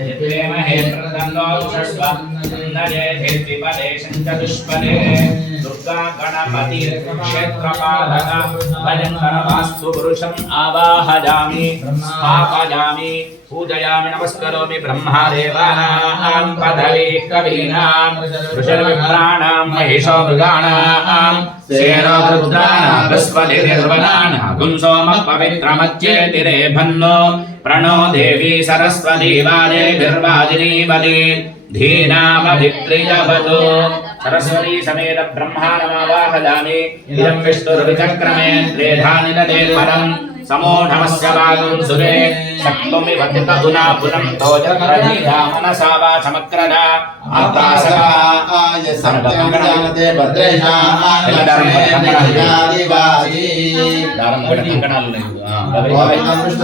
यजेमहे प्रदन्नो षड्वन्दयेधिर्विपदे चतुष्पदे दुर्गा गणपति क्षेत्रपालक भयङ्करवास्तु पुरुषम् आवाहयामि स्थापयामि पूजयामि नमस्करोमि ब्रह्मदेवानां पदवी कवीनां ऋषिर्विप्राणां महिषो मृगाणां सेनो रुद्राणां बृहस्पतिर्वनानां गुंसोमः पवित्रमच्चेतिरे भन्नो प्रणो देवी सरस्वती वाजेभिर्वाजिनीवति धीनामभिप्रियवतु सरस्वती समेत ब्रह्माणमावाहयामि इदं विष्णुर्विचक्रमे त्रेधानि ददे परम् समूढमस्य वागुं सुरे शक्तुमिव तितुना पुनं तोजप्रदीधा मनसा वा समक्रदा आकाशका సంపదే భద్రేశాదివాసి గోవిందం కృష్ణ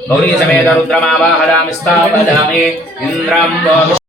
పూజయామి గౌరీ సమేత రుద్రాజ